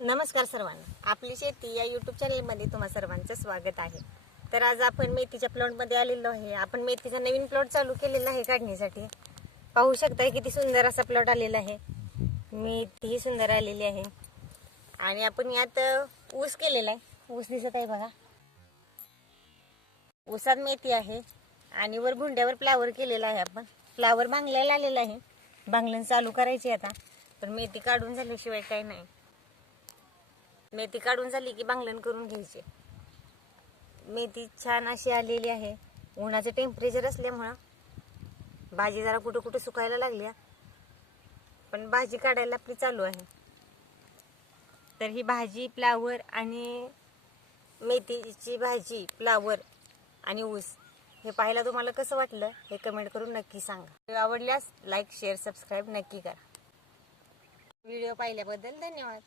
नमस्कार सर्वांना, आपली शेती या यूट्यूब चॅनलमध्ये तुम्हा सर्वांचं स्वागत आहे। तर आज आपण मेथीच्या प्लॉटमध्ये आलेलो आहे। आपण मेथीचा नवीन प्लॉट चालू केलेला आहे काढण्यासाठी। पाहू शकता किती सुंदर असा प्लॉट आलेला आहे। मेथी सुंदर आलेली आहे आणि आपण यात ऊस केलेला आहे। ऊस दिसत आहे बघा, ऊसात मेथी आहे आणि वर भुंड्यावर फ्लावर केलेला आहे। आपण फ्लावर बांगल्याला आलेला आहे, बांगलन चालू करायची आता। पण मेथी काढून झाल्याशिवाय काही नाही, मेथी काढून झाली की बांगलन करून घ्यायचे। मेथी छान अशी आलेली आहे। उन्हाचं टेम्परेचर असल्यामुळे भाजी जरा कुठं कुठं सुकायला लागली, पण भाजी काढायला आपली चालू आहे। तर ही भाजी फ्लावर आणि मेथीची भाजी, फ्लावर आणि ऊस हे पाहायला तुम्हाला कसं वाटलं हे कमेंट करून नक्की सांगा। आवडल्यास लाईक शेअर सबस्क्राईब नक्की करा। व्हिडिओ पाहिल्याबद्दल धन्यवाद।